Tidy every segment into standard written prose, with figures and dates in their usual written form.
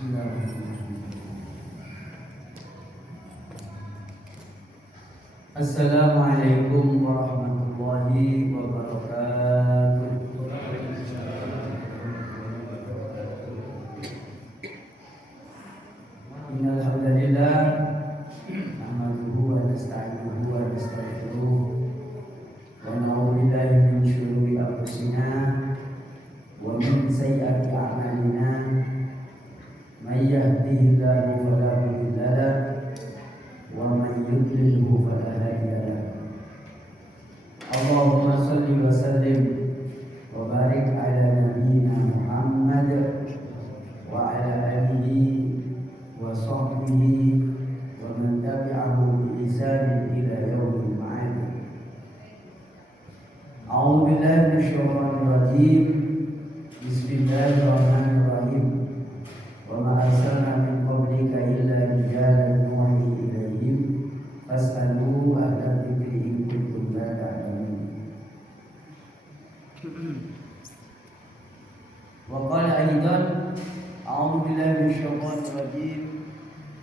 Bismillahirrahmanirrahim. Assalamualaikum warahmatullahi wabarakatuh. Innal hamdalillah nahmaduhu wa nasta'inuhu wa nastaghfiruh wa na'udzu billahi min shururi anfusina wa min sayyiati a'malina. May yahdihillahu fala mudilla lahu wa may yudlilhu fala hadiya lahu. Allahumma shalli wa sallim wa barik ala nabiyyina Muhammad wa ala alihi wa sahbihi wa man tabi'ahu bi ihsan ila yaumil ma'ad. A'udzu billahi minasy syaithanir rajim. Bismillahirrahmanirrahim. Wa ma arsalna min qablika illa rijalan nuhi ilaihim fas'alu ahla dzikri in kuntum la ta'lamun. Wa qala aidan a'udzu billahi minasy syaithanir rajim.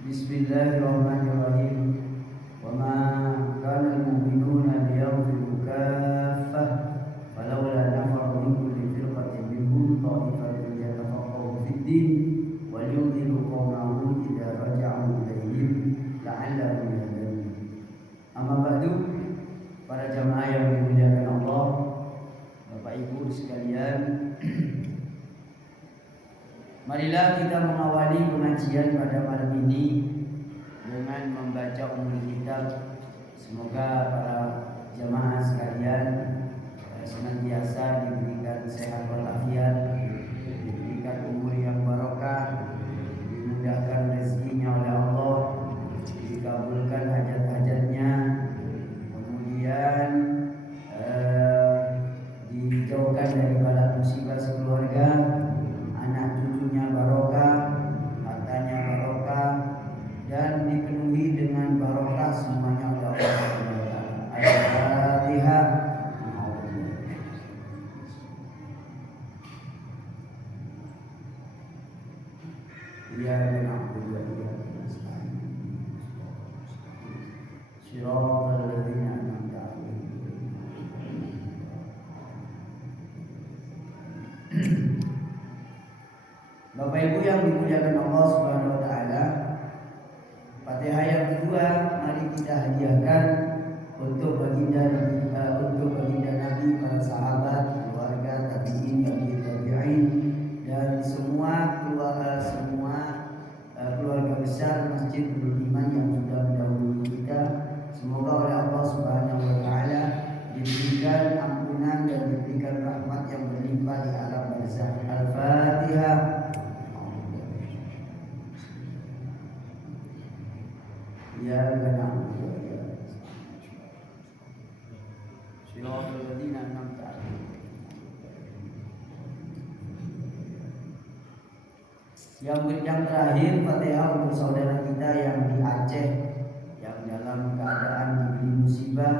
Bismillahirrahmanirrahim. Wa ma kana al-mu'minuna liyanfiru kaffah falawla nafara min kulli firqatin minhum ta'ifatun yatafaqahu fid din wal yunziru qawmahum idza raja'u ilaihim la'allahum yahtadun. Amma ba'du, para jamaah yang dimuliakan Allah, Bapak Ibu sekalian, marilah kita mengawali pengajian pada malam ini dengan membaca Ummul Kitab. Semoga para jamaah sekalian senantiasa diberikan sehat walafiat, diberikan umur yang barokah, dimudahkan rezekinya oleh Allah, dikabulkan hajat-hajatnya, kemudian dijauhkan dari bala musibah sekeluarga, anak cucunya barokah, hartanya barokah, dan dipenuhi dengan barokah semuanya oleh Allah Subhanahu wa taala. Al-Fatihah. Iyyaka na'budu wa iyyaka nasta'in. Shiratal ladzina an'amta 'alaihim. Bapak Ibu yang dimuliakan Allah Subhanahu wa taala, Fatihah yang kedua mari kita hadiahkan untuk baginda Nabi, para sahabat, keluarga, tabi'in, tabi'in, dan semua keluarga besar Masjid Nurul Iman yang sudah mendahului kita. Semoga oleh Allah Subhanahu wa taala diberikan ampunan dan diberikan rahmat yang berlimpah di alam barzakh. Al-Fatihah. Ya Rabbana Shiratal ladzina an'amta 'alaihim. Yang terakhir Fatihah untuk saudara kita yang di Aceh, yang dalam keadaan diberi musibah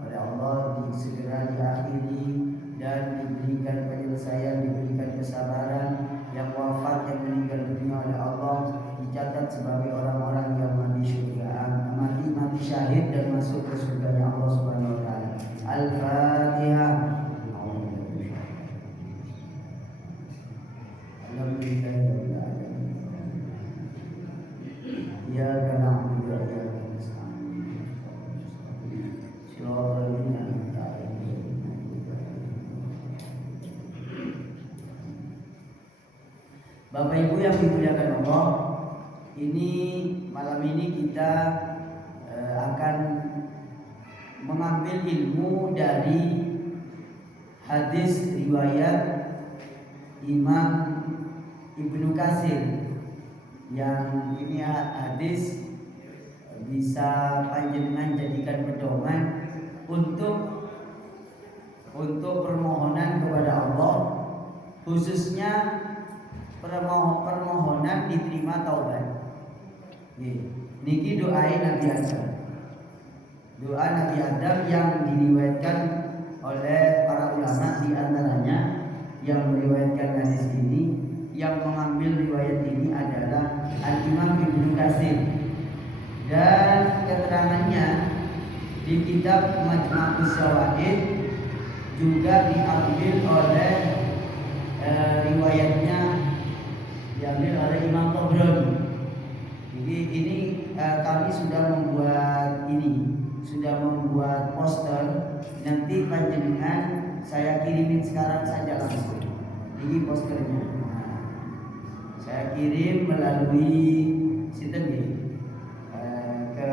oleh Allah segera diakhiri dan diberikan penyelesaian, diberikan kesabaran. Yang wafat, yang meninggal dunia oleh Allah dicatat sebagai orang-orang yang mati syurga, mati syahid dan masuk ke surganya Allah Subhanahu wa taala. Al-Fatihah. Alhamdulillahirabbil alamin. Iyyaka na'budu wa iyyaka nasta'in. Shiratal ladzina an'amta 'alaihim. Bapak Ibu yang dimuliakan Allah, malam ini kita akan mengambil ilmu dari hadis riwayat Imam Ibnu Katsir, yang ini hadis bisa panjenengan jadikan pedoman untuk permohonan kepada Allah, khususnya permohonan diterima taubat. Niki doain Nabi Adam. Doa Nabi Adam yang diriwayatkan oleh para ulama, di antaranya yang meriwayatkan hadis ini, yang mengambil riwayat ini adalah Yasir, dan keterangannya di kitab Majma'us Zawaid juga diambil oleh riwayatnya diambil oleh Imam Tabrani. Jadi ini kami sudah membuat poster, nanti panjenengan saya kirimin sekarang saja langsung. Ini posternya. Nah, saya kirim melalui sistem ke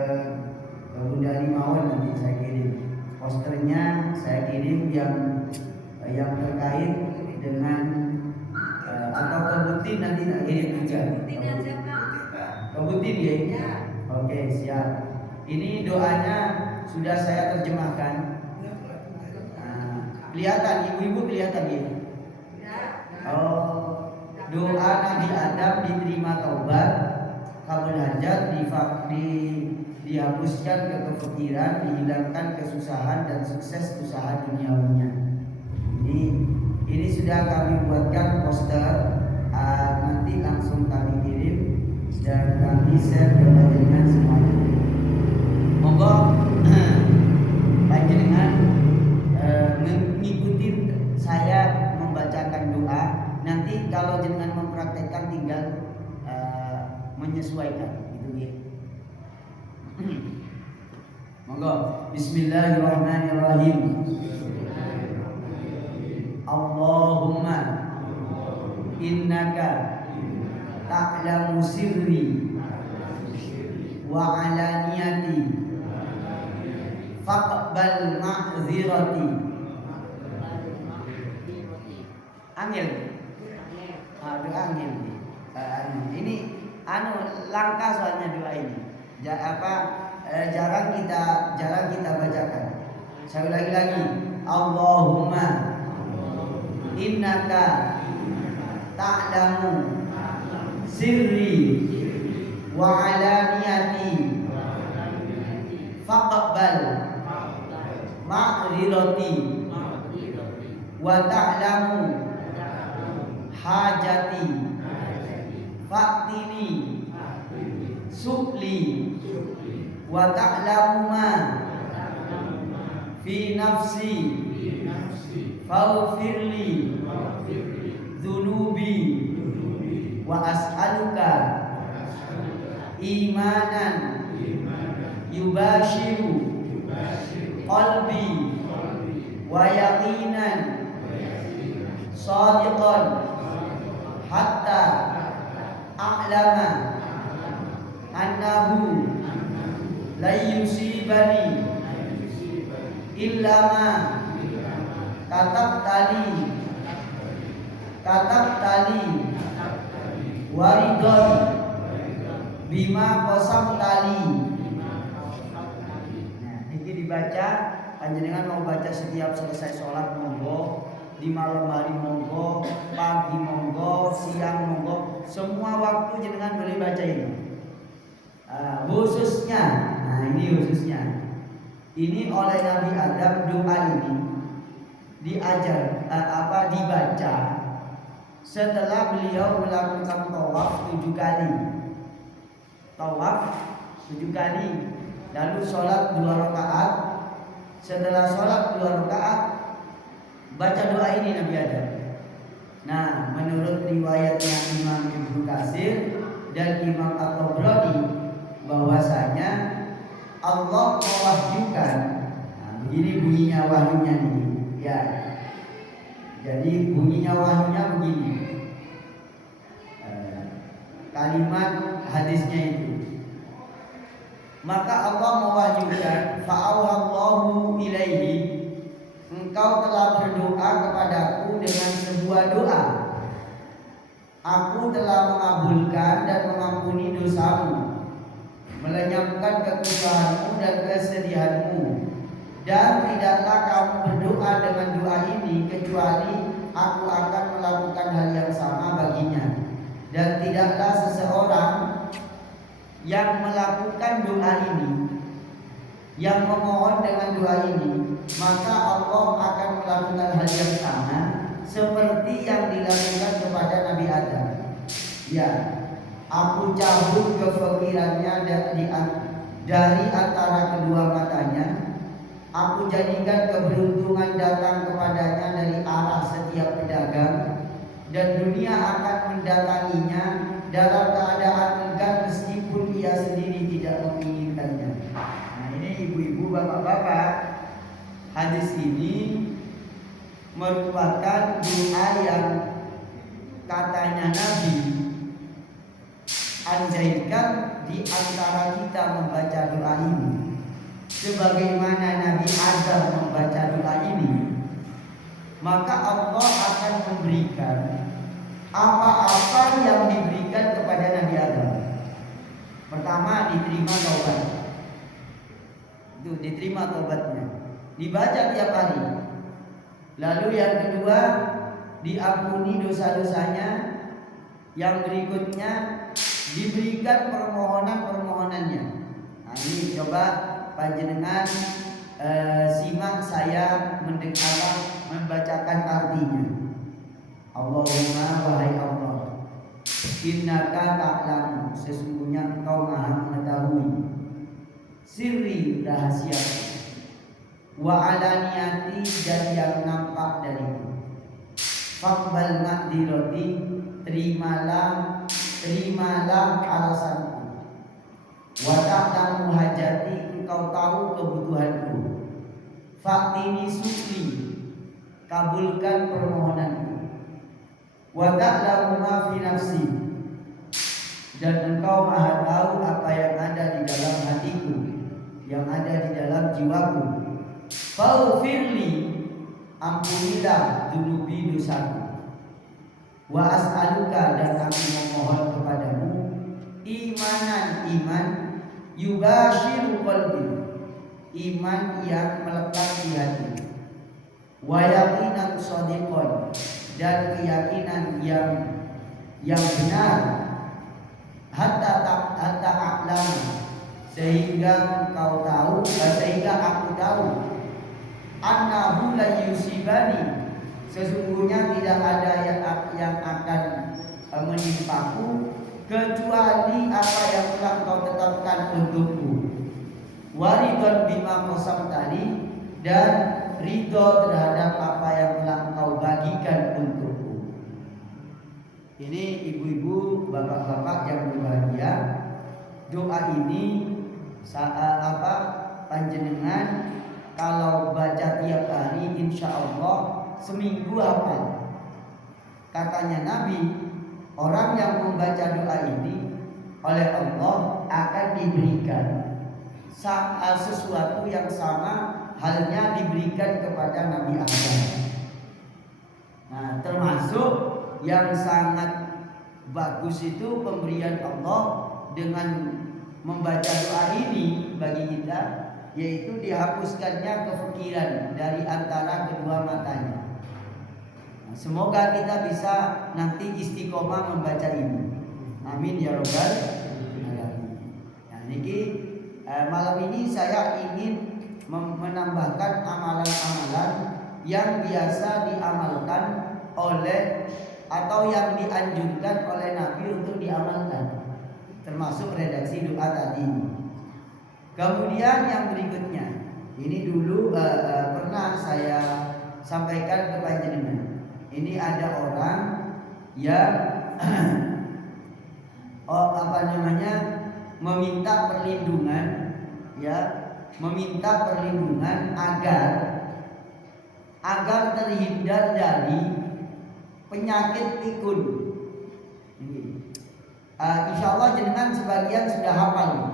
Bunda Limawan, nanti saya kirim posternya, saya kirim yang terkait dengan atau kebutin nanti tak kirim juga. Kebutin ya. Oke, siap. Ini doanya sudah saya terjemahkan. Kelihatan, ibu-ibu kelihatan ya? Oh, doa Nabi Adam diterima taubat, kabul hajat, dihapuskan kefikiran, dihilangkan kesusahan dan sukses usaha duniawinya. Ini sudah kami buatkan poster, nanti langsung kami kirim dan kami share ke panjenengan semuanya. Monggo panjenengan mengikuti saya membacakan doa. Nanti kalau jenengan mempraktekkan tinggal menyesuaikan gitu ya. Monggo. Bismillahirrahmanirrahim. Allahumma innaka ta'lamu sirri wa alaniyati faqbal ma'zirati. Angel. Doa angel. Ini langka soalnya doa ini. Jarang kita bacakan. Saya ulangi lagi. Allahumma innaka ta'lamu sirri wa alaniyati faqbal ma'zirati wa ta'lamu hajati fa'tini supli wa ta'lamu ma fi nafsi faghfirli dzunubi wa as'aluka imanan yubashiru qalbi wa yaqinan shadiqan hatta a'lama annahu la yusibani illa ma katabtali waridon bima qasamtali. Nah, ini dibaca, panjenengan mau baca setiap selesai sholat monggo, di malam hari monggo, pagi monggo, siang monggo, semua waktu jenengan boleh baca ini. Khususnya, ini khususnya, ini oleh Nabi Adam doa ini dibaca setelah beliau melakukan tawaf 7 kali. Lalu sholat 2 rakaat. Setelah sholat 2 rakaat baca doa ini Nabi Adam. Nah, menurut riwayatnya Imam Ibnu Katsir dan Imam At-Tabrani bahwasanya Allah mewahyukan. Begini bunyinya wahyunya nih. Ya. Jadi bunyinya wahyunya begini. Kalimat hadisnya itu. Maka Allah mewahyukan, fa'auhallahu ilaihi, engkau telah berdoa kepadaku dengan sebuah doa. Aku telah mengabulkan dan mengampuni dosamu, melenyapkan kekuranganmu dan kesedihanmu. Dan tidaklah kamu berdoa dengan doa ini kecuali aku akan melakukan hal yang sama baginya. Dan tidaklah seseorang yang melakukan doa ini, yang memohon dengan doa ini, maka Allah akan melakukan hal yang sama seperti yang dilakukan kepada Nabi Adam. Ya, Aku cabut kefakirannya dari antara kedua matanya. Aku jadikan keberuntungan datang kepadanya dari arah setiap pedagang, dan dunia akan mendatanginya dalam keadaan enggan meskipun ia sendiri tidak menginginkannya. Nah, ini ibu-ibu, bapak-bapak, hadis ini merupakan doa yang katanya Nabi anjaikan di antara kita membaca doa ini. Sebagaimana Nabi Adam membaca doa ini, maka Allah akan memberikan apa-apa yang diberikan kepada Nabi Adam. Pertama, diterima taubat. Itu diterima taubatnya, dibaca tiap hari. Lalu yang kedua, diampuni dosa-dosanya. Yang berikutnya, diberikan permohonan-permohonannya. Nah, ini coba panjenengan simak saya membacakan artinya. Allahumma, wahai Allah, innaka ta'lamu, sesungguhnya engkau maha mengetahui sirri, rahasia, wa alaniyati, dan yang nampak dariku. Faqbal ma'dirati, terimalah alasanku. Wa ta'lamu hajati, engkau tahu kebutuhanku. Faktini sukli, kabulkan permohonanku. Wa ta'lamu ma fi nafsi, dan engkau maha tahu apa yang ada di dalam hatiku, yang ada di dalam jiwaku. Faghfirli, ampunilah dunubi, dosaku. Wa as'aluka, dan aku memohon kepadamu, iman yubashiru qalbi, iman yang melekat di hati. Wa yaqinan shadiqan, dan keyakinan yang benar. Hatta a'lam, sehingga engkau tahu, sehingga aku tahu, annahu la yusibani, sesungguhnya tidak ada yang akan menimpaku kecuali apa yang telah kau tetapkan untukku. Waridon bima qasam tadi, dan ridho terhadap apa yang telah kau bagikan untukku. Ini ibu-ibu, bapak-bapak yang berbahagia, doa ini panjenengan kalau baca tiap hari, insya Allah seminggu hafal. Katanya Nabi, orang yang membaca doa ini oleh Allah akan diberikan sesuatu yang sama halnya diberikan kepada Nabi Adam. Nah, termasuk yang sangat bagus itu pemberian Allah dengan membaca doa ini bagi kita, yaitu dihapuskannya kefikiran dari antara kedua matanya. Nah, semoga kita bisa nanti istiqomah membaca ini. Amin ya robbal alamin. Nah, niki malam ini saya ingin menambahkan amalan-amalan yang biasa diamalkan oleh atau yang dianjurkan oleh Nabi untuk diamalkan, termasuk redaksi doa tadi. Kemudian yang berikutnya, ini dulu pernah saya sampaikan ke panjenengan. Ini ada orang yang meminta perlindungan, meminta perlindungan agar terhindar dari penyakit pikun. Ini, insya Allah jenengan sebagian sudah hafal gitu.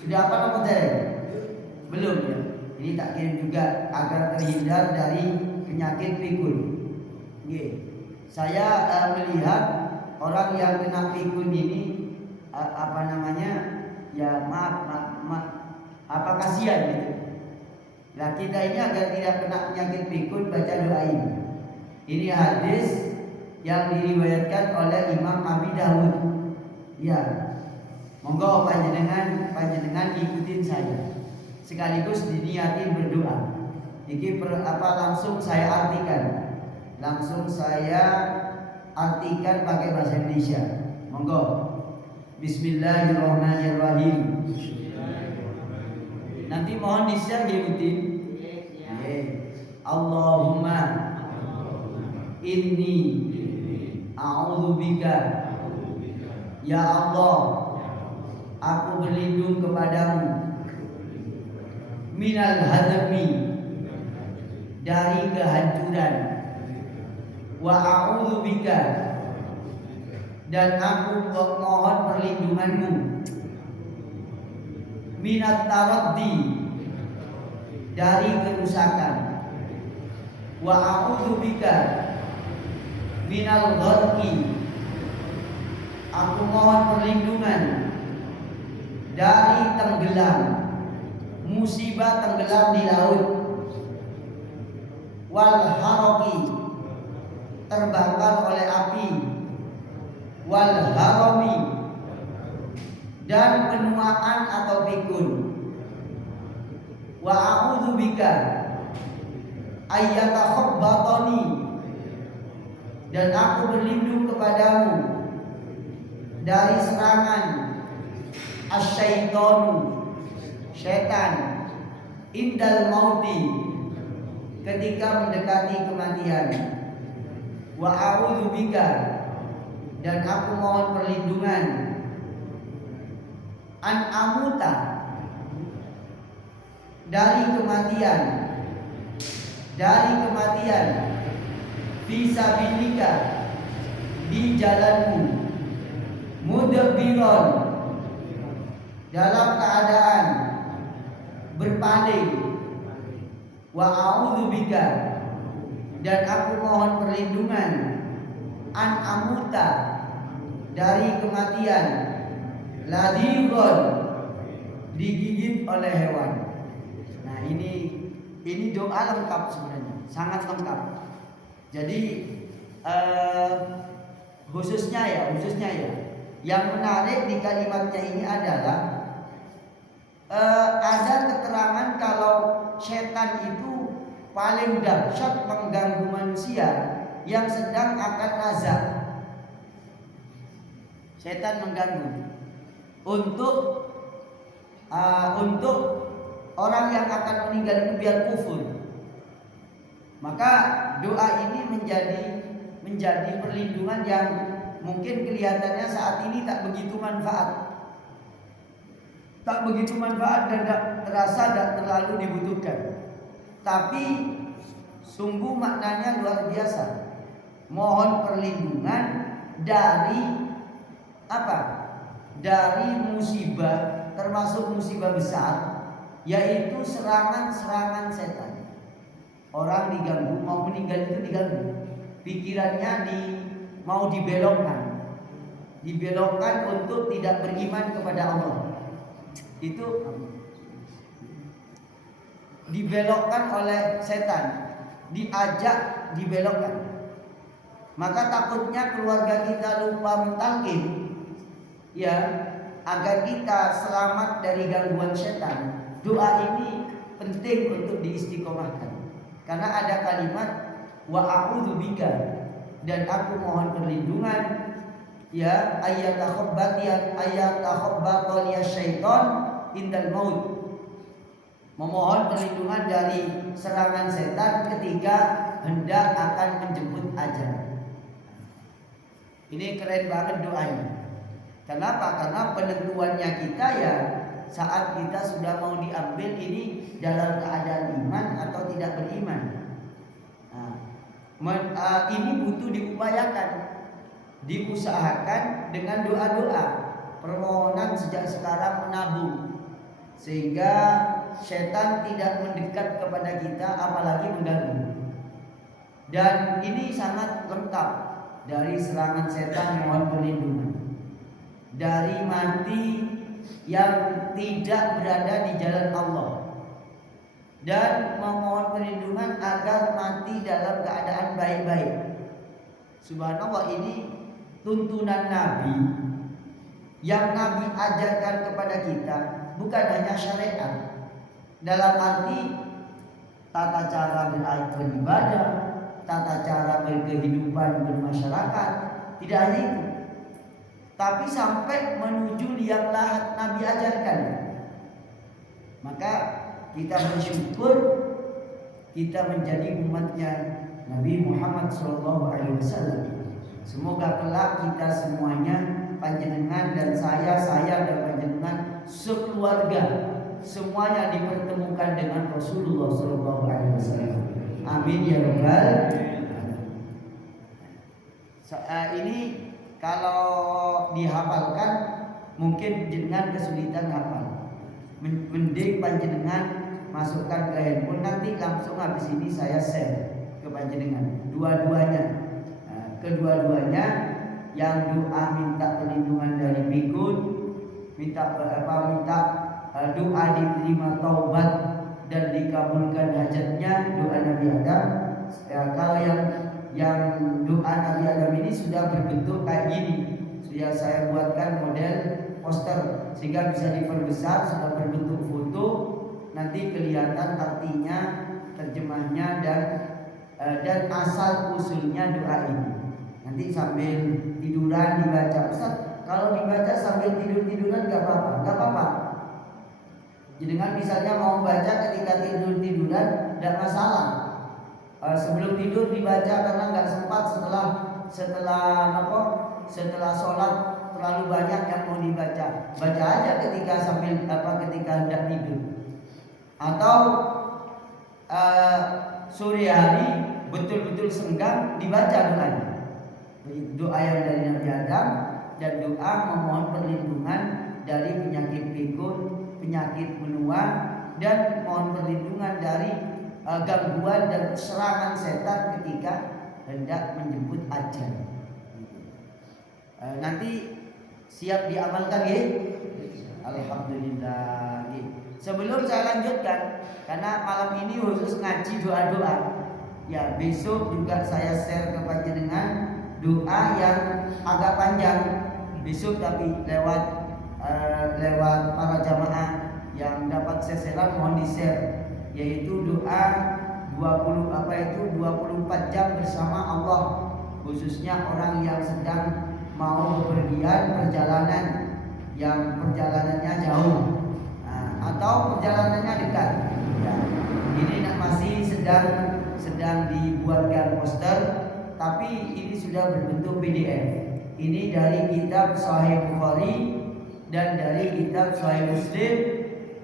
Sudah hafal apa tidak? Belum ya. Ini tak kirim juga agar terhindar dari penyakit pikun. Saya melihat orang yang kena pikun ini kasihan gitu. Nah, kita ini agar tidak kena penyakit pikun, baca doa ini. Ini hadis yang diriwayatkan oleh Imam Abi Dawud. Ya, monggo panjenengan ikutin saya. Sekaligus diniatin berdoa. Ini langsung saya artikan pakai bahasa Indonesia. Monggo. Bismillahirrahmanirrahim. Nanti mohon di-share ya Butin. Allahumma inni a'udzubika, ya Allah, aku berlindung kepadamu, minal hadami, dari kehancuran, wa a'udzubika, dan aku mohon perlindunganmu, minat taraddi, dari kerusakan, wa a'udzubika minal gharqi, aku mohon perlindungan dari tenggelam, musibah tenggelam di laut, wal haraqi, terbakar oleh api, wal harami, dan penuaan atau pikun, wa a'udzubika ayyatakhabbatani, dan aku berlindung kepadamu dari serangan asyaitonu, syaitan, indal mauti, ketika mendekati kematian, wa a'udzubika, dan aku mohon perlindungan an amuta, dari kematian, fisabilika, di jalanmu, mudabbiron, dalam keadaan berpaling, wa a'udzubika, dan aku mohon perlindungan an amuta, dari kematian, ladhigon, digigit oleh hewan. Nah ini doa lengkap sebenarnya, sangat lengkap. Jadi khususnya ya, yang menarik di kalimatnya ini adalah ada keterangan kalau setan itu paling dahsyat mengganggu manusia yang sedang akan nazar. Setan mengganggu untuk orang yang akan meninggal itu biar kufur. Maka doa ini menjadi perlindungan yang mungkin kelihatannya saat ini tak begitu manfaat dan tak terasa tak terlalu dibutuhkan. Tapi sungguh maknanya luar biasa. Mohon perlindungan dari apa? Dari musibah, termasuk musibah besar, yaitu serangan-serangan setan. Orang diganggu, mau meninggal itu diganggu, pikirannya mau dibelokkan untuk tidak beriman kepada Allah. Itu dibelokkan oleh setan, diajak dibelokkan. Maka takutnya keluarga kita lupa mentalkin, ya, agar kita selamat dari gangguan setan. Doa ini penting untuk diistiqomahkan, karena ada kalimat wa a'udzubika, dan aku mohon perlindungan, ya, ayyatakhabbatani syaitan indal maut, memohon perlindungan dari serangan setan ketika hendak akan menjemput ajal. Ini keren banget doanya. Kenapa? Karena penentuannya kita ya saat kita sudah mau diambil ini dalam keadaan iman atau tidak beriman. Ini butuh diusahakan dengan doa-doa, permohonan sejak sekarang menabung, sehingga setan tidak mendekat kepada kita apalagi mengganggu. Dan ini sangat lengkap. Dari serangan setan mohon perlindungan, dari mati yang tidak berada di jalan Allah, dan memohon perlindungan agar mati dalam keadaan baik-baik. Subhanallah, ini tuntunan Nabi yang Nabi ajarkan kepada kita, bukan hanya syariat dalam arti tata cara beribadah, tata cara berkehidupan bermasyarakat, tidak hanya itu, tapi sampai menuju liang lahat Nabi ajarkan. Maka kita bersyukur kita menjadi umatnya Nabi Muhammad SAW. Semoga kelak kita semuanya, panjenengan dan saya dan panjenengan sekeluarga, semuanya dipertemukan dengan Rasulullah SAW. Amin ya rabbal alamin. Ini kalau dihafalkan mungkin jenengan kesulitan hafal. Mending panjenengan masukkan ke handphone, nanti langsung habis ini saya share ke panjenengan. Dua-duanya, kedua-duanya, yang doa minta perlindungan dari pikun, minta doa diterima taubat dan dikabulkan hajatnya, doa Nabi Adam. Kalau yang doa Nabi Adam ini sudah berbentuk kayak gini, sudah saya buatkan model poster sehingga bisa diperbesar, sudah berbentuk foto, nanti kelihatan artinya, terjemahnya dan asal usulnya doa ini. Nanti sambil tiduran dibaca. Ustaz, kalau dibaca sambil tiduran nggak apa-apa. Jangan misalnya mau baca ketika tiduran nggak masalah. Sebelum tidur dibaca karena nggak sempat setelah sholat terlalu banyak yang mau dibaca. Baca aja ketika hendak tidur. Atau sore hari betul-betul senggang dibaca doanya. Doa yang dari Nabi Adam dan doa memohon perlindungan dari penyakit pikun, penyakit menua, dan mohon perlindungan dari gangguan dan serangan setan ketika hendak menjemput ajal. Nanti siap diamalkan ya? Alhamdulillah. Sebelum saya lanjutkan, karena malam ini khusus ngaji doa-doa, ya besok juga saya share ke panjenengan doa yang agak panjang besok, tapi lewat para jamaah yang dapat seselan mohon di-share, yaitu doa 24 jam bersama Allah, khususnya orang yang sedang mau bepergian perjalanan yang perjalanannya jauh atau perjalanannya dekat. Ya, ini masih sedang dibuatkan poster, tapi ini sudah berbentuk PDF. Ini dari kitab Sahih Bukhari dan dari kitab Sahih Muslim,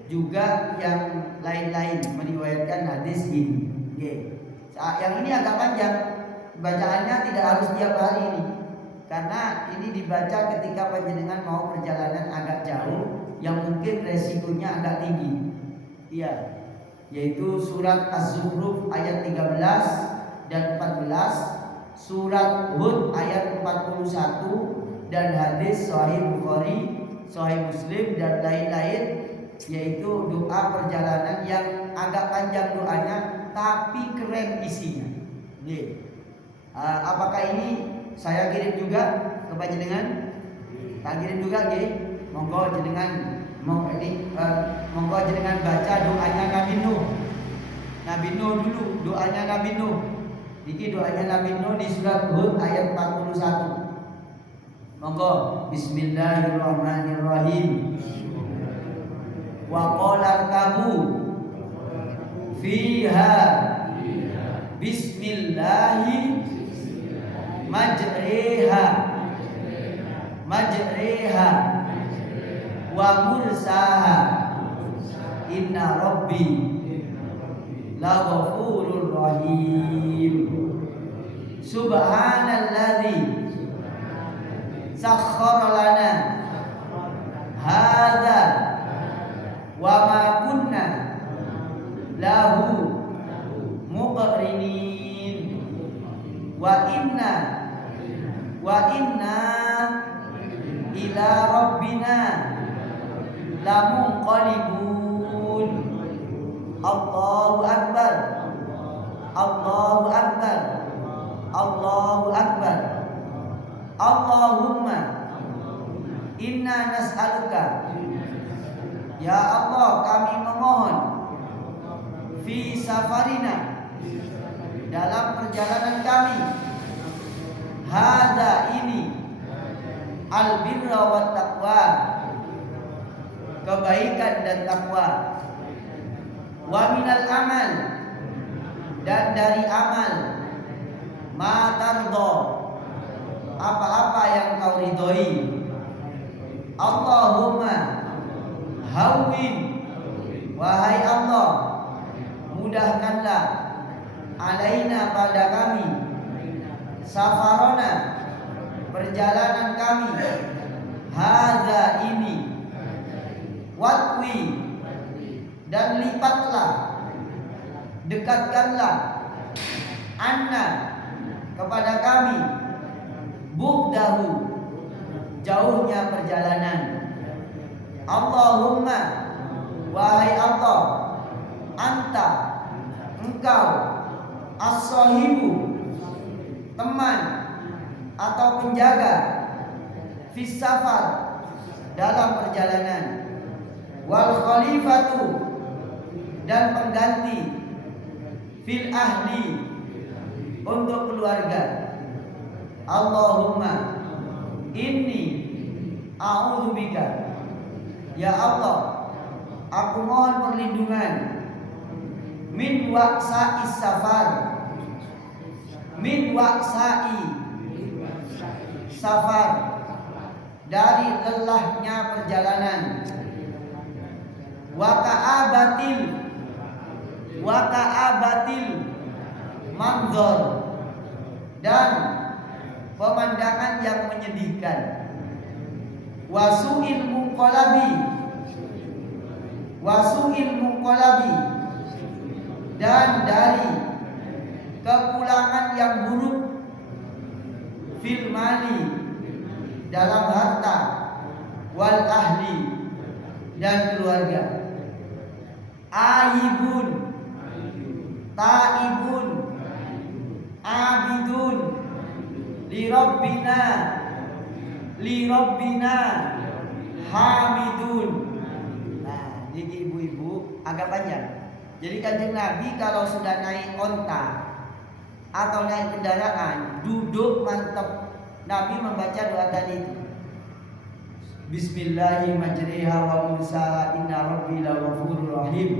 juga yang lain-lain meriwayatkan hadis ini. Yang ini agak panjang, bacaannya tidak harus tiap hari ini, karena ini dibaca ketika panjenengan mau perjalanan agak jauh yang mungkin resikonya agak tinggi. Iya, yaitu surat Az-Zukhruf ayat 13 dan 14, surat Hud ayat 41, dan hadis Sahih Bukhari, Sahih Muslim dan lain-lain, yaitu doa perjalanan yang agak panjang doanya tapi keren isinya. Apakah ini saya kirim juga ke panjenengan? Tak kirim juga nggih. Monggo jenengan monggo jenengan baca doanya Nabi Nuh. Nabi Nuh dulu, doanya Nabi Nuh. Niki doanya Nabi Nuh di surat Hud ayat 41. Monggo, bismillahirrahmanirrahim. Wa qala kabu fiha bismillahi majriha wa mursaha inna rabbi laghafurur rahim. Subhanalladzi sakhkhara lana hadza wa ma kunna lahu muqrinin wa inna ila rabbina lamunqalibun. Allahu akbar, Allahu akbar, Allahu akbar. Allahumma inna nas'aluka, ya Allah kami memohon, fi safarina, dalam perjalanan kami, hadza ini, albirra dan takwa. Wa minal amal, dan dari amal, ma tardha, apa-apa yang kau ridhoi. Allahumma hawwin, wahai Allah, mudahkanlah alaina pada kami, safarona, perjalanan kami, hadza ini, watwi, dan lipatlah, dekatkanlah, anna, kepada kami, bu'dahu, jauhnya perjalanan. Allahumma, wahai Allah, anta, engkau, as-sahibu, teman atau penjaga, fis safar, dalam perjalanan, wal khalifatu, dan pengganti, fil ahli, untuk keluarga. Allahumma inni a'udzubika, ya Allah, aku mohon perlindungan, min waqsa'is safar, min waqsa'i safar, dari lelahnya perjalanan, wa ka'abatil manzor, dan pemandangan yang menyedihkan, wasu'il munqalabi, dan dari kepulangan yang buruk, fil mali, dalam harta, wal ahli, dan keluarga. Aibun, taibun, abidun, li rabbina hamidun. Nah, ini ibu-ibu agak panjang. Jadi Kanjeng Nabi kalau sudah naik onta atau naik kendaraan, duduk mantap, Nabi membaca doa tadi itu. Bismillahirrahmanirrahim wa mursaha inna rabbi laghafurur rahim.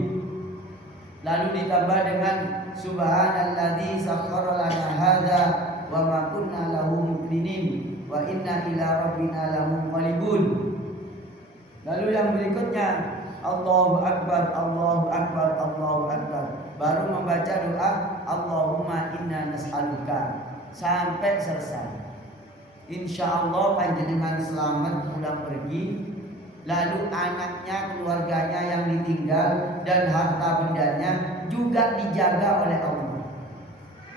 Lalu ditambah dengan subhanalladzi sakhkhara lana hadza wa ma kunna lahu muqrinin wa inna ila rabbina lamunqalibun. Lalu yang berikutnya Allahu akbar, Allahu akbar, Allahu akbar. Baru membaca doa Allahumma inna nas'aluka sampai selesai. Insyaallah panjenengan selamat pulang pergi, lalu anaknya, keluarganya yang ditinggal dan harta bendanya juga dijaga oleh Allah.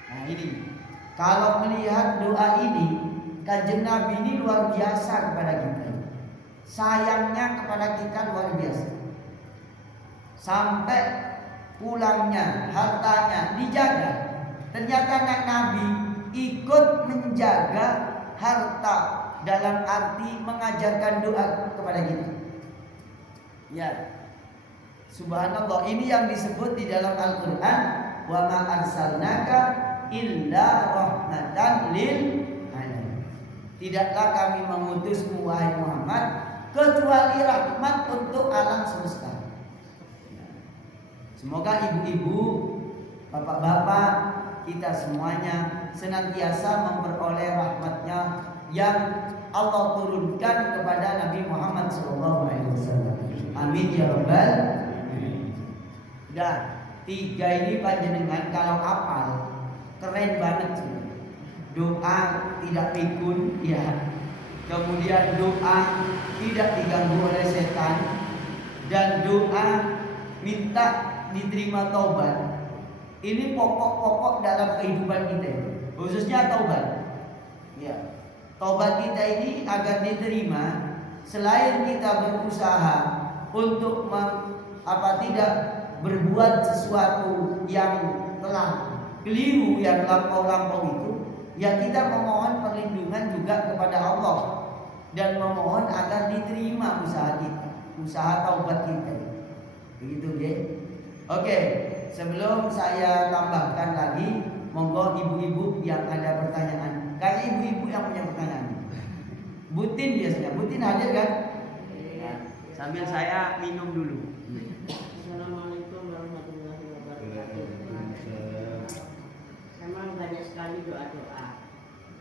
Nah ini, kalau melihat doa ini, Kanjeng Nabi ini luar biasa kepada kita. Sayangnya kepada kita luar biasa. Sampai pulangnya, hartanya dijaga. Ternyata anak Nabi ikut menjaga harta dalam arti mengajarkan doa kepada kita. Ya, subhanallah, ini yang disebut di dalam Al-Quran, wa ma arsalnaka illa rahmatan lil alamin. Tidaklah kami mengutusmu wahai Muhammad kecuali rahmat untuk alam semesta. Semoga ibu-ibu, bapak-bapak, kita semuanya senantiasa memperoleh rahmatnya yang Allah turunkan kepada Nabi Muhammad SAW. Amin ya rabbal alamin. Dah, 3 ini panjenengan kalau hafal keren banget sih. Doa tidak pikun, ya. Kemudian doa tidak diganggu oleh setan, dan doa minta diterima taubat. Ini pokok-pokok dalam kehidupan kita, khususnya taubat. Ya, taubat kita ini agar diterima, selain kita berusaha untuk tidak berbuat sesuatu yang telah keliru, yang lampau-lampau itu, ya kita memohon perlindungan juga kepada Allah dan memohon agar diterima usaha kita, usaha taubat kita. Begitu, ya. Oke. Sebelum saya tambahkan lagi, monggo ibu-ibu yang ada pertanyaan. Kayak ibu-ibu yang punya pertanyaan. Butin biasanya, Butin hadir kan? Ya. sambil saya minum dulu. Assalamualaikum warahmatullahi wabarakatuh. Memang banyak sekali doa-doa.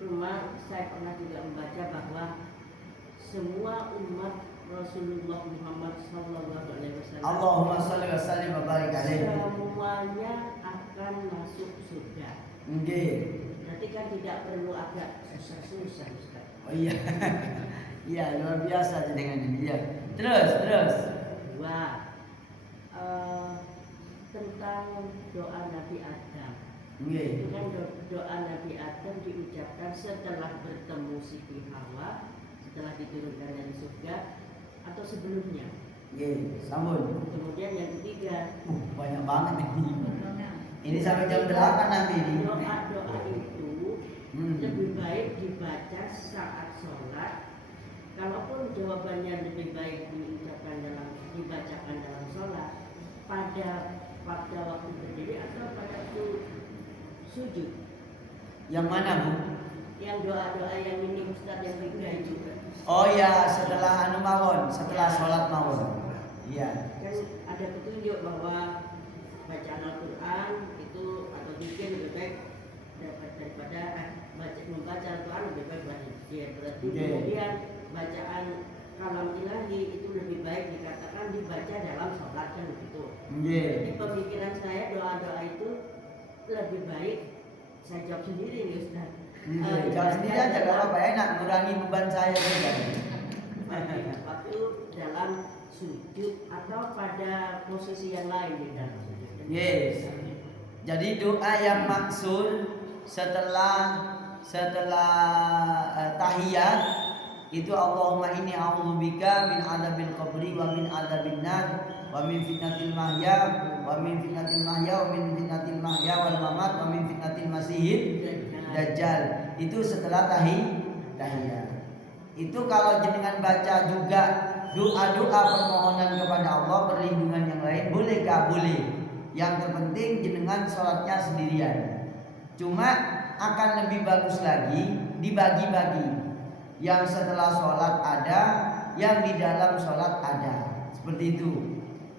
Cuma saya pernah juga membaca bahwa semua umat Rasulullah Muhammad SAW Allahumma sholli wa sallim wa barik alaihi. semuanya akan masuk surga. Nggih. Berarti kan tidak perlu agak susah-susah, Ustaz. Oh iya. Iya, luar biasa dengan ini. Iya. Terus. Dua, tentang doa Nabi Adam. Nggih. Itu kan doa Nabi Adam diucapkan setelah bertemu Siti Hawa, setelah diturunkan dari surga, atau sebelumnya. Nggih, sambung. Kemudian yang ketiga, Banyak banget ini. Ini sampai jam 8 nanti ini. doa-doa itu lebih baik dibaca saat sholat. Kalaupun jawabannya lebih baik dibacakan dalam sholat, pada waktu berdiri atau pada waktu sujud. Yang mana, Bu? Yang doa-doa yang ini Ustaz yang berikan juga. Oh ya, setelah mawon, setelah sholat mawon. Iya. Kan ada petunjuk bahwa bacaan Al-Quran itu atau zikir lebih baik daripada membaca Al-Quran lebih baik berzikir. Berarti kemudian bacaan kalam ilahi itu lebih baik dikatakan dibaca dalam sholat kan begitu. Jadi pemikiran saya doa-doa itu lebih baik saya jawab sendiri nih Ustaz. Jawab sendiri aja kalau apa enak mengurangi beban saya juga. Waktu dalam sujud atau pada posisi yang lain di dalam sujud. Yes. Jadi doa yang maksud setelah tahiyat itu Allahumma inni a'udzubika min adzabil qabri wa min adzabin nar wa min fitnatil mahya wa min fitnatil mahya wal mamat wa min fitnatil masihid dajjal. Itu setelah tahiyat. Itu kalau jenengan baca juga doa-doa permohonan kepada Allah, perlindungan yang lain, bolehkah? Boleh. Yang terpenting jenengan sholatnya sendirian. Cuma akan lebih bagus lagi dibagi-bagi. Yang setelah sholat ada, yang di dalam sholat ada. Seperti itu.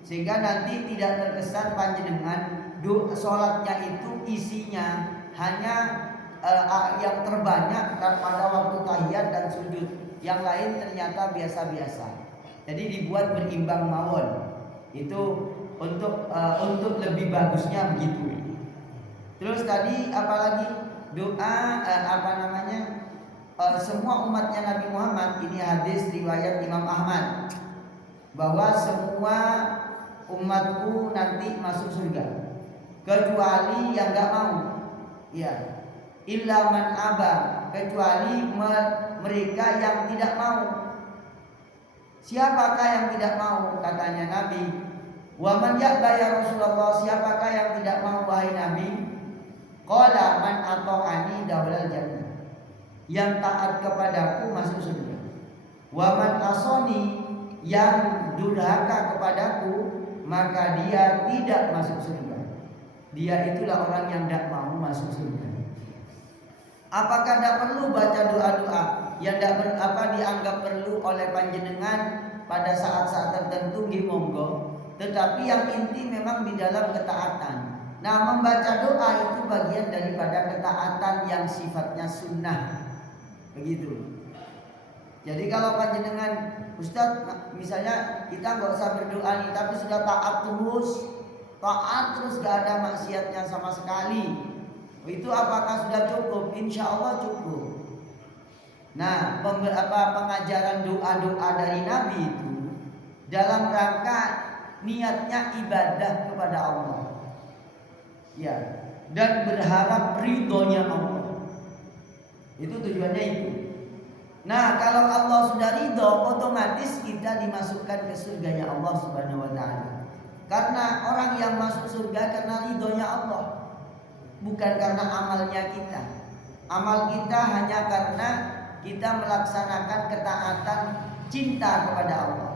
Sehingga nanti tidak terkesan panjenengan sholatnya itu isinya hanya yang terbanyak pada waktu tahiyat dan sujud. Yang lain ternyata biasa-biasa. Jadi dibuat berimbang mawon. Itu untuk lebih bagusnya begitu. Terus tadi apalagi doa semua umatnya Nabi Muhammad, ini hadis riwayat Imam Ahmad, bahwa semua umatku nanti masuk surga kecuali yang enggak mau. Ya. Illa man aba, kecuali mereka yang tidak mau. Siapakah yang tidak mau? Katanya Nabi. Wa man ya'ba ya Rasulullah, siapakah yang tidak mau wahai Nabi? Qala man ata'ani dakhulal jannah. Yang taat kepadaku masuk surga. Wa man asani, yang durhaka kepadaku, maka dia tidak masuk surga. Dia itulah orang yang tidak mau masuk surga. Apakah tidak perlu baca doa-doa yang dianggap perlu oleh panjenengan pada saat-saat tertentu? Monggo. Tetapi yang inti memang di dalam ketaatan. Nah, membaca doa itu bagian daripada ketaatan yang sifatnya sunnah. Begitu. Jadi kalau panjenengan Ustaz, misalnya kita nggak usah berdoa nih, tapi sudah taat terus gak ada maksiatnya sama sekali, itu apakah sudah cukup? Insya Allah cukup. Nah, pengajaran doa-doa dari Nabi itu dalam rangka niatnya ibadah kepada Allah, ya, dan berharap ridhonya Allah. Itu tujuannya itu. Nah, kalau Allah sudah ridho, otomatis kita dimasukkan ke surganya Allah Subhanahu wa taala. Karena orang yang masuk surga karena ridhonya Allah, bukan karena amalnya kita. Amal kita hanya karena kita melaksanakan ketaatan cinta kepada Allah.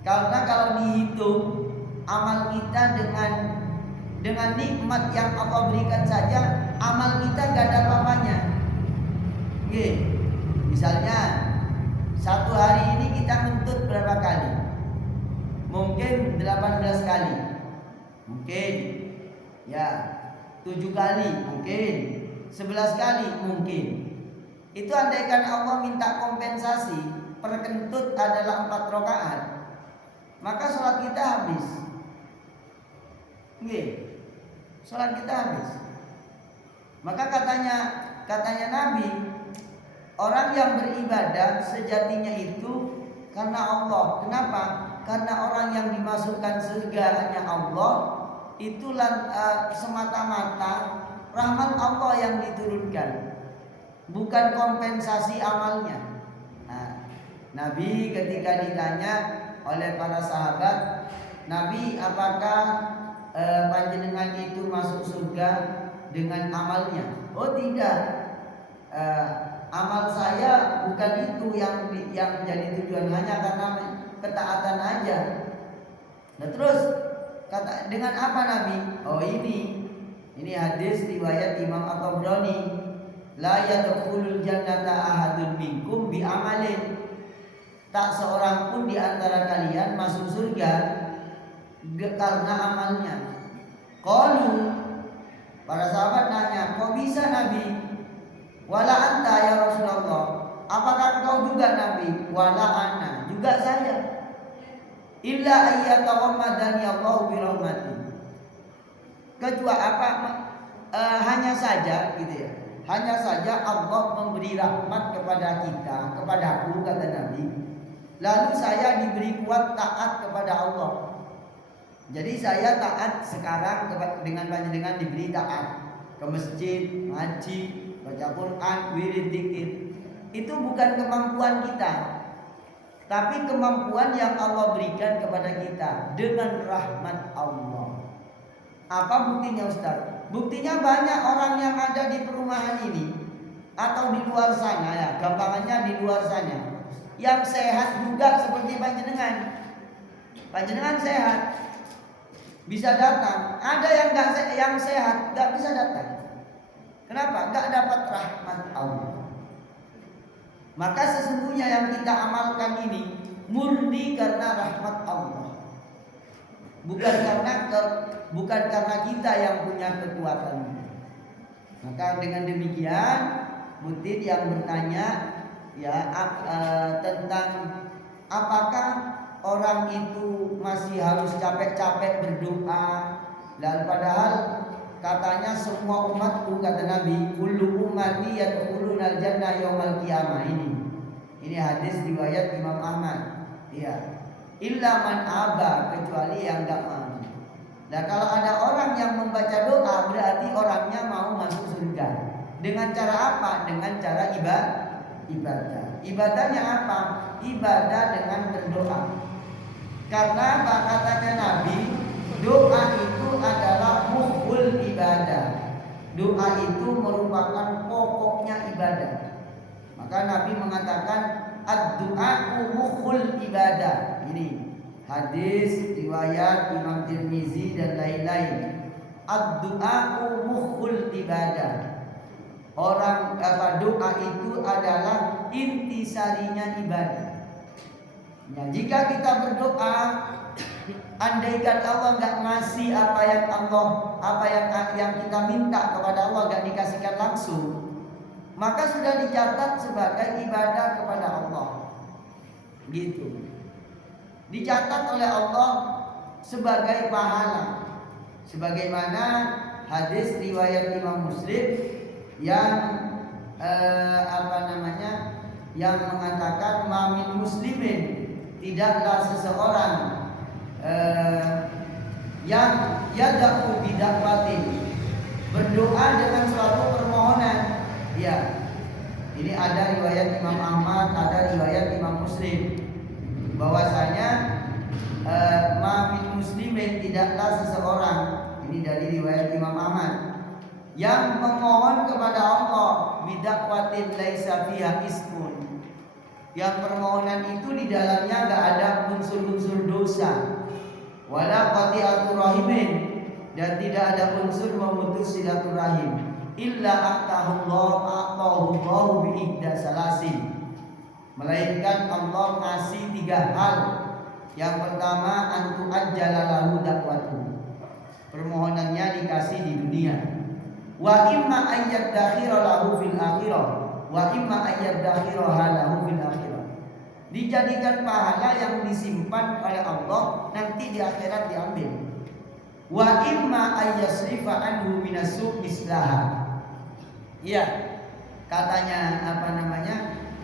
Karena kalau dihitung amal kita dengan nikmat yang Allah berikan saja, amal kita gak ada apa-apanya. Misalnya satu hari ini kita ngentut berapa kali? mungkin 18 kali, mungkin ya 7 kali, mungkin 11 kali, mungkin. Itu andaikan Allah minta kompensasi per kentut adalah 4 rakaat, maka sholat kita habis. Nggih. Sholat kita habis. Maka katanya Nabi, orang yang beribadah sejatinya itu karena Allah. Kenapa? Karena orang yang dimasukkan surga hanya Allah, itulah semata-mata rahmat Allah yang diturunkan, bukan kompensasi amalnya. Nah, Nabi ketika ditanya oleh para sahabat, Nabi, apakah panjenengan itu masuk surga dengan amalnya? Oh tidak, amal saya bukan itu yang jadi tujuan, hanya karena ketaatan aja. Nah terus kata dengan apa Nabi? Oh ini hadis riwayat Imam At-Tabrani, la yadkhulul jannata ahadun minkum bi amalin. Tak seorang pun di antara kalian masuk surga karena amalnya. Qalu, para sahabat nanya, kok bisa Nabi? Wala anta ya Rasulullah. Apakah engkau juga Nabi? Wala ana, juga saya. Illa ayyatahammadani Allah bi rahmati. Kecuali apa? Hanya saja gitu ya. Hanya saja Allah memberi rahmat kepada kita, kepadaku, kata Nabi. Lalu saya diberi kuat taat kepada Allah. Jadi saya taat sekarang dengan panjenengan diberi taat ke masjid, ngaji, baca Quran, wirid, dzikir. Itu bukan kemampuan kita, tapi kemampuan yang Allah berikan kepada kita dengan rahmat Allah. Apa buktinya Ustaz? Buktinya banyak orang yang ada di perumahan ini atau di luar sana ya, gampangannya di luar sana, yang sehat juga seperti panjenengan. Panjenengan sehat, bisa datang. Ada yang sehat nggak bisa datang. Kenapa? Nggak dapat rahmat Allah. Maka sesungguhnya yang kita amalkan ini murni karena rahmat Allah, bukan karena kita yang punya kekuatan. Maka dengan demikian, Mutin yang bertanya ya tentang apakah orang itu masih harus capek-capek berdoa, dan padahal katanya semua umatku, kata Nabi, kullu ummati yadkhulunal jannah yaumal qiyamah. Ini hadis riwayat Imam Ahmad. Iya. Illa man aba, kecuali yang enggak mau. Nah, kalau ada orang yang membaca doa, berarti orangnya mau masuk surga. Dengan cara apa? Dengan cara ibadah. Ibadahnya apa? Ibadah dengan berdoa. Karena apa katanya Nabi, doa itu adalah mukhul ibadah. Doa itu merupakan pokoknya ibadah. Maka Nabi mengatakan ad-du'a'u mukhul ibadah. Ini hadis riwayat Imam Tirmizi dan lain-lain. Ad-du'a'u mukhul ibadah. Doa itu adalah intisarinya ibadah. Nah, jika kita berdoa, andaikan Allah nggak ngasih apa yang kita minta kepada Allah nggak dikasihkan langsung, maka sudah dicatat sebagai ibadah kepada Allah. Gitu. Dicatat oleh Allah sebagai pahala. Sebagaimana hadis riwayat Imam Muslim yang yang mengatakan mamin muslimin, tidaklah seseorang yang yad'u bid'atin, berdoa dengan suatu permohonan. Ya, ini ada riwayat Imam Ahmad, ada riwayat Imam Muslim, bahwasanya mamin muslimin, tidaklah seseorang, ini dari riwayat Imam Ahmad, yang memohon kepada Allah bid'atin laisa fiha ismun, yang permohonan itu di dalamnya enggak ada unsur-unsur dosa, wala qati'atur rahimin, dan tidak ada unsur memutus silaturahim, illa a'tahullahu bi ihda salasin, melainkan Allah ngasih 3 hal Yang pertama, antu ajjalalahu dakwatu. Permohonannya dikasih di dunia. Wa imma ayyadakhira lahu fil akhirah. Wa imma ayyadakhira lahu fil akhirah. Dijadikan pahala yang disimpan oleh Allah, nanti di akhirat diambil. Wa imma ayyasrifa anhu minasu mislaha. Iya. Katanya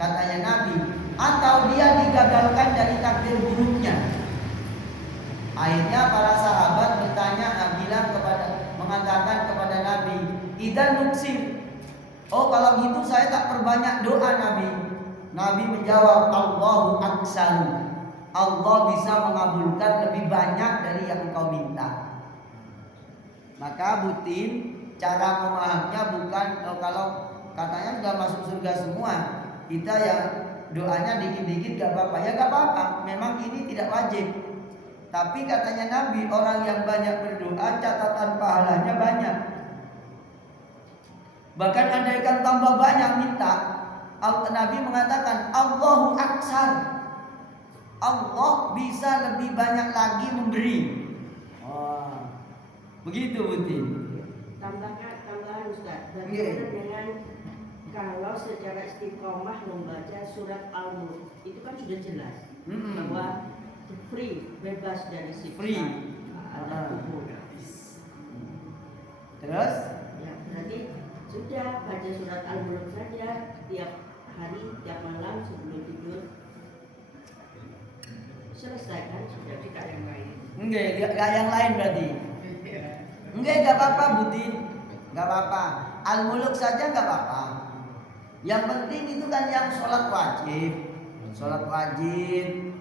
Katanya Nabi, atau dia digagalkan dari takdir buruknya. Akhirnya para sahabat mengatakan kepada Nabi, idan nuksim. Oh, kalau gitu saya tak perbanyak doa, Nabi. Nabi menjawab, Allahu aksaru. Allah bisa mengabulkan lebih banyak dari yang engkau minta. Maka Butin, cara memahaminya bukan kalau katanya sudah masuk surga semua, kita yang doanya dikit-dikit gak apa-apa. Ya gak apa-apa, memang ini tidak wajib. Tapi katanya Nabi, orang yang banyak berdoa catatan pahalanya banyak. Bahkan andaikan tambah banyak minta, Nabi mengatakan Allahu aksar. Allah bisa lebih banyak lagi memberi. Begitu Butin. Tambahan Ustaz. Bagaimana dengan kalau secara istiqomah membaca surat Al-Mulk, itu kan sudah jelas bahwa free, bebas dari siksa ada kubur. Terus? Ya, berarti sudah baca surat Al-Mulk saja tiap hari, tiap malam sebelum tidur. Selesai kan, sudah tidak yang lain. Enggak yang lain berarti. Enggak apa-apa Butin. Enggak apa-apa. Al-Mulk saja enggak apa-apa. Yang penting itu kan yang sholat wajib,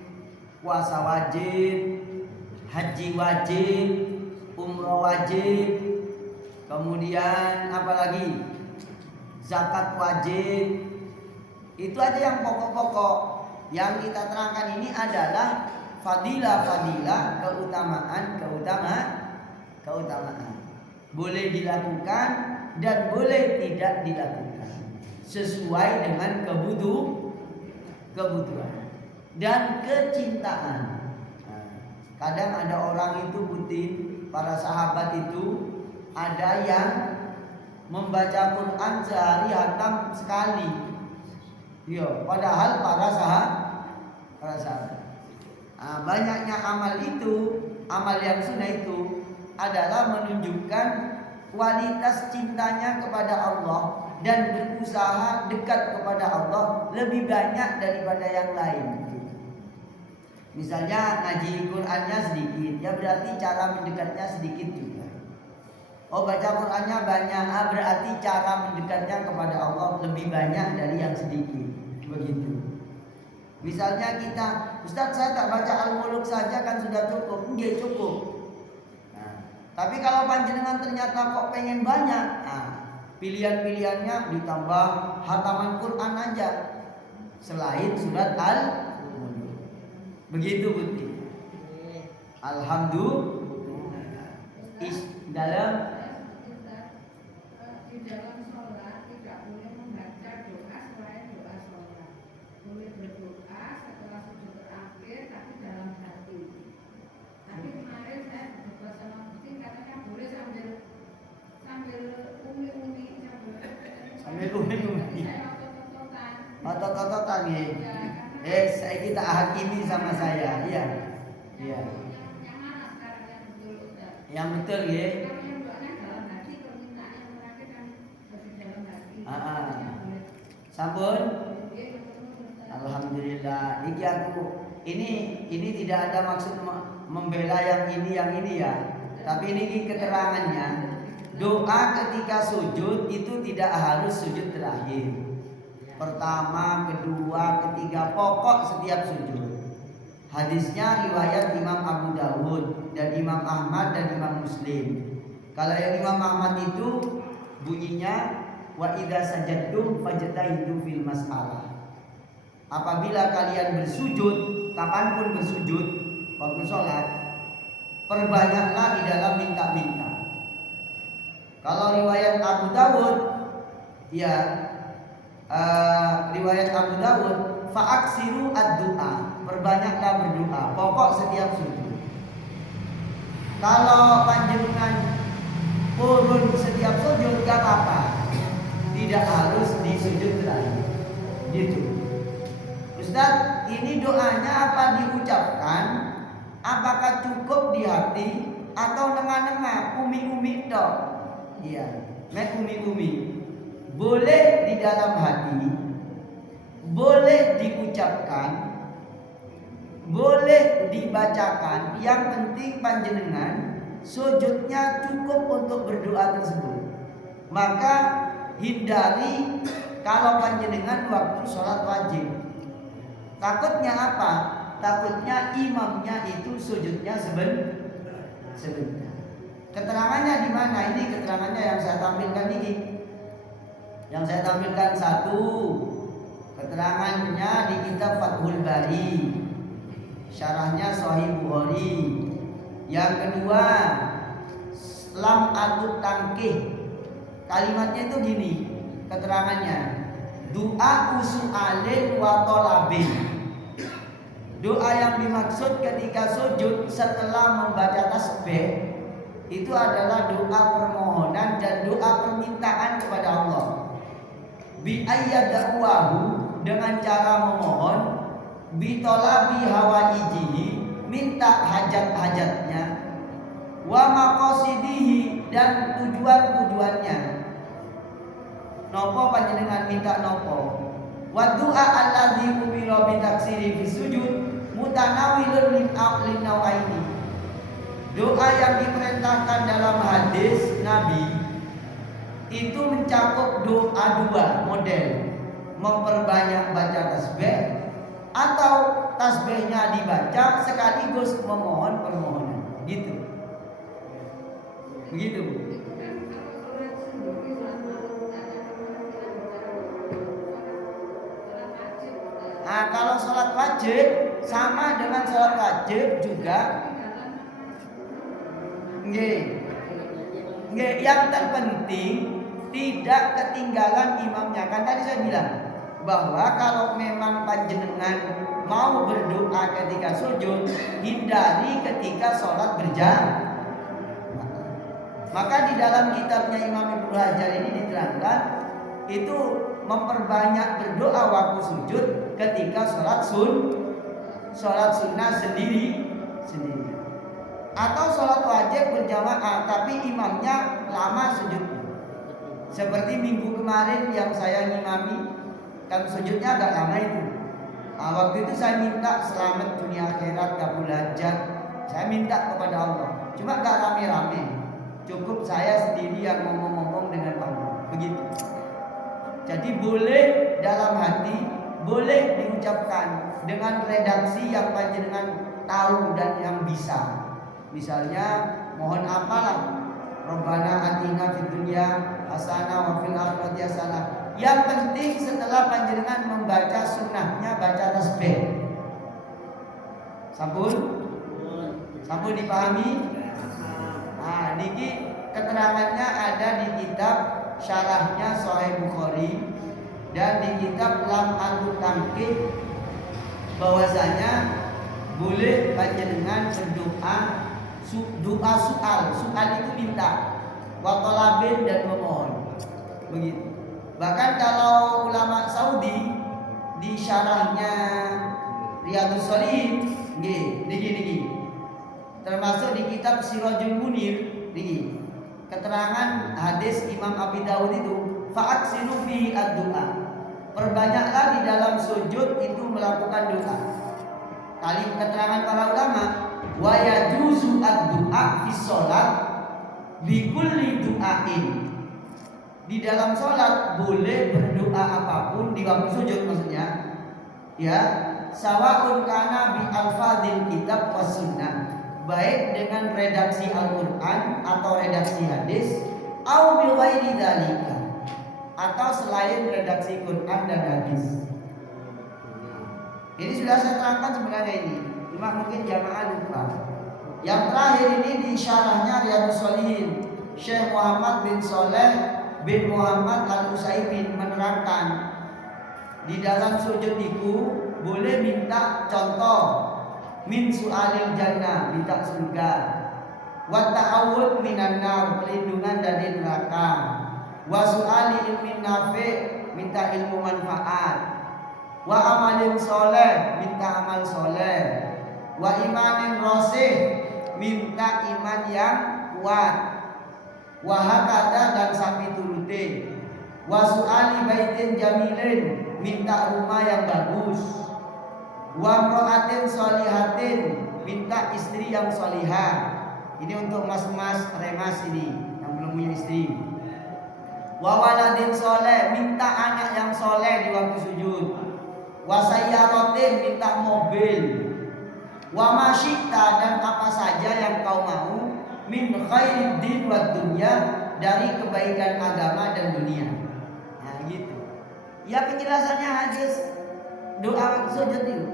puasa wajib, haji wajib, umroh wajib, kemudian apa lagi? Zakat wajib. Itu aja yang pokok-pokok. Yang kita terangkan ini adalah fadilah, keutamaan. Boleh dilakukan dan boleh tidak dilakukan sesuai dengan kebutuhan dan kecintaan. Kadang ada orang itu Butin, para sahabat itu ada yang membaca Quran sehari hatam sekali. Yo, padahal para sahabat. Banyaknya amal yang sunnah itu adalah menunjukkan kualitas cintanya kepada Allah dan berusaha dekat kepada Allah lebih banyak daripada yang lain. Misalnya ngaji Qurannya sedikit, ya berarti cara mendekatnya sedikit juga. Oh, baca Qurannya banyak, berarti cara mendekatnya kepada Allah lebih banyak dari yang sedikit. Begitu. Misalnya kita, Ustaz saya tak baca Al-Mulk saja kan sudah cukup. Enggak cukup. Tapi kalau panjenengan ternyata kok pengen banyak, pilihan-pilihannya ditambah hataman Quran aja selain surat Al-Mulk. Begitu Buti. Alhamdulillah. Di dalam sholat tidak boleh membaca doa selain doa sholat. Boleh berdoa setelah sujud terakhir, tapi dalam hati. Tapi kemarin saya berdoa sama Gusti katanya boleh sambil umi-umi sambil umi-umi. Otot-ototan ya. Saya kita hakimi sama saya. Iya. Iya. Yang mana sekarang yang betul Ustaz? Yang betul ya. Sampun. Alhamdulillah. Ini tidak ada maksud membela yang ini ya. Tapi ini keterangannya. Doa ketika sujud itu tidak harus sujud terakhir. Pertama, kedua, ketiga, pokok setiap sujud. Hadisnya riwayat Imam Abu Dawud dan Imam Ahmad dan Imam Muslim. Kalau yang Imam Ahmad itu bunyinya wa idza sajadtum fajtahidu fil mas'alah. Apabila kalian bersujud, kapanpun bersujud waktu sholat, perbanyaklah di dalam minta-minta. Kalau riwayat Abu Dawud, riwayat Abu Dawud, fa'aksiru ad-du'a, perbanyaklah berdoa. Pokok setiap sujud. Kalau panjenengan purun setiap sujud gak apa-apa, tidak harus di sujud terakhir. Gitu. Ustaz, ini doanya apa diucapkan? Apakah cukup di hati atau nengah-nengah, umi-umi dok? Iya, mek umi-umi. Boleh di dalam hati, boleh diucapkan, boleh dibacakan. Yang penting panjenengan sujudnya cukup untuk berdoa tersebut. Maka hindari kalau panjenengan waktu sholat wajib. Takutnya apa? Takutnya imamnya itu sujudnya sebentar. Keterangannya di mana? Ini keterangannya yang saya tampilkan ini. Yang saya tampilkan satu, keterangannya di kitab Fathul Bari, syarahnya Sahih Bukhari. Yang kedua, lam atut tangkih. Kalimatnya itu gini, keterangannya. Doa usu'alin wa tolabin. Doa yang dimaksud ketika sujud setelah membaca tasbih itu adalah doa permohonan dan doa permintaan kepada Allah. Bi ayyada'wahu, dengan cara memohon, bi tolabi hawaijihi, minta hajat-hajatnya, wa maqasidihi, dan tujuan-tujuannya. Nopo panjenengan minta nopo. Wa du'a alladzi umira bi taksiri fi sujud mutanawilun min nau'aini. Doa yang diperintahkan dalam hadis Nabi itu mencakup doa dua model, memperbanyak baca tasbih atau tasbihnya dibaca sekaligus memohon permohonan. Gitu. Begitu, Bu. Nah, kalau sholat wajib sama dengan sholat wajib juga. Yang terpenting tidak ketinggalan imamnya. Kan tadi saya bilang bahwa kalau memang panjenengan mau berdoa ketika sujud, hindari ketika sholat berjamaah. Maka di dalam kitabnya Imam Ibnu Hajar ini diterangkan itu memperbanyak berdoa waktu sujud ketika sholat sunnah sendiri atau sholat wajib berjamaah tapi imamnya lama sujudnya. Seperti minggu kemarin yang saya ngimami, kan sujudnya agak lama itu. Waktu itu saya minta selamat dunia akhirat, kabul hajat. Saya minta kepada Allah. Cuma gak rame-rame. Cukup saya sendiri yang ngomong-ngomong dengan Allah. Begitu. Jadi boleh dalam hati, boleh diucapkan dengan redaksi yang panjenengan tahu dan yang bisa. Misalnya mohon apalah, Rabbana atina fid dunya hasanah wa fil akhirati hasanah. Yang penting setelah panjenengan membaca sunnahnya baca tasbih. Sampun dipahami? Nah, niki keterangannya ada di kitab syarahnya Sahih Bukhari dan di kitab Lam Atut Tangkih bahwasanya boleh panjenengan berdoa doa soal itu minta, wa talabin dan memohon. Begitu. Bahkan kalau ulama Saudi di syarahnya Riyadhus Shalihin nggih, termasuk di kitab Sirajul Munir niki. Keterangan hadis Imam Abi Dawud itu fa'aksiru fi ad-du'a. Perbanyaklah di dalam sujud itu melakukan doa. Kali keterangan para ulama wa yajuzu ad-du'a fi shalat bi kulli du'ain. Di dalam salat boleh berdoa apapun di waktu sujud maksudnya. Ya, sawaun kana bi alfadil kitab was sunnah. Baik dengan redaksi Al-Quran atau redaksi hadis, au bi ghairi dzalika, atau selain redaksi Quran dan hadis. Ini sudah saya terangkan sebenarnya ini, cuma mungkin jamaah lupa. Yang terakhir ini di syarahnya Riyadhus Shalihin, Syekh Muhammad bin Shalih bin Muhammad Al-Utsaimin menerangkan di dalam sujud itu boleh minta contoh min su'alil jannah, minta surga, wa ta'awud minan nar, perlindungan dari neraka, wa su'ali ilmin nafi', minta ilmu manfaat, wa amalin soleh, minta amal soleh, wa imanin rosih, minta iman yang kuat, wa hakada dan sapi turute, wa su'ali baitin jamilin, minta rumah yang bagus, wa mro'atin solihatin, minta istri yang solihah. Ini untuk mas-mas remas ini yang belum punya istri. Wa waladin soleh, minta anak yang soleh di waktu sujud. Wa sayyaratin, minta mobil. Wa masyita, dan apa saja yang kau mau, min khairid din wa dunya, dari kebaikan agama dan dunia. Nah gitu. Ya penjelasannya hadis doa waktu sujud itu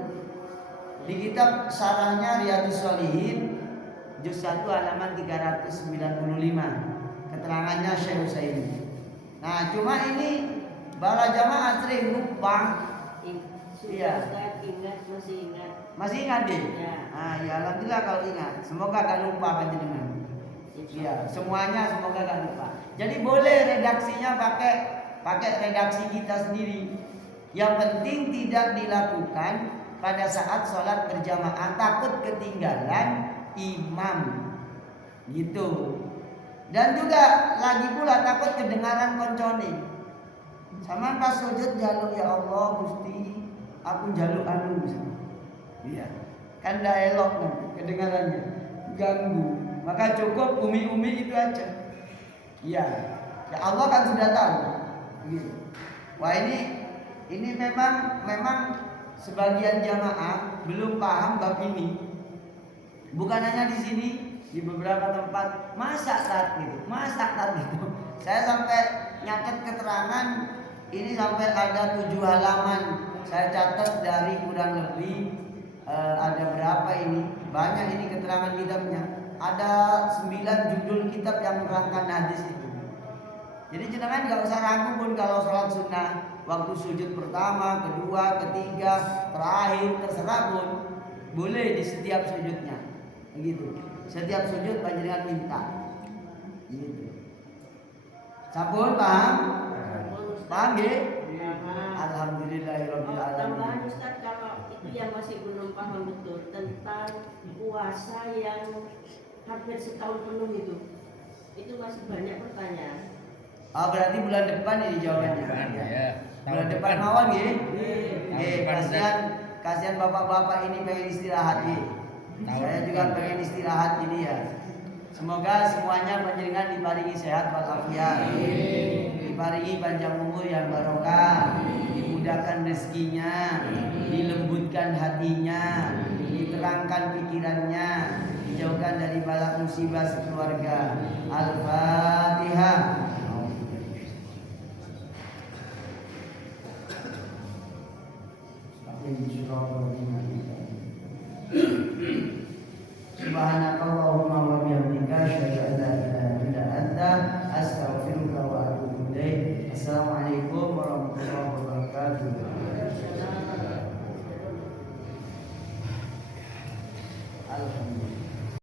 di kitab Syarahnya Riyadhus Shalihin juz 1 halaman 395. Keterangannya Syekh Utsaimin. Nah, cuma ini para jamaah sering lupa. Iya. Masih ingat deh. Ya. Ah, ya alhamdulillah kalau ingat. Semoga gak lupa panjenengan. Iya, semuanya semoga gak lupa. Jadi boleh redaksinya pakai redaksi kita sendiri. Yang penting tidak dilakukan pada saat sholat berjamaah, takut ketinggalan imam gitu. Dan juga lagi pula takut kedengaran koncone. Sama pas sujud jaluk, ya Allah Gusti, aku jaluk anu. Iya. Kan dah elok nanti kedengarannya, ganggu. Maka cukup umi-umi itu aja. Iya. Ya Allah kan sudah tahu. Gitu. Wah ini memang sebagian jamaah belum paham bab ini. Bukan hanya di sini, di beberapa tempat masak tat gitu. Saya sampai nyatet keterangan ini sampai ada 7 halaman. Saya catat dari kurang lebih ada berapa ini? Banyak ini keterangan kitabnya. Ada 9 judul kitab yang menerangkan hadis itu. Jadi jenengan nggak usah ragu pun kalau sholat sunnah, waktu sujud pertama, kedua, ketiga, terakhir, terserah pun boleh di setiap sujudnya. Begitu. Setiap sujud panjenengan minta. Gitu. Sampun paham? Paham ya? Alhamdulillahirabbil alamin. Tambahan Ustaz, kalau itu yang masih belum paham betul tentang puasa yang hampir setahun penuh itu masih banyak pertanyaan. Oh, berarti bulan depan ini jawabannya. Ya. Bulan depan mawon nggih. Nggih, kasihan bapak-bapak ini pengen istirahat nggih. Saya juga pengen istirahat ini ya. Semoga semuanya panjenengan diparingi sehat walafiat. Diparingi panjang umur yang barokah, dimudahkan rezekinya, dilembutkan hatinya, diterangkan pikirannya, dijauhkan dari bala musibah sekeluarga. Al-Fatihah.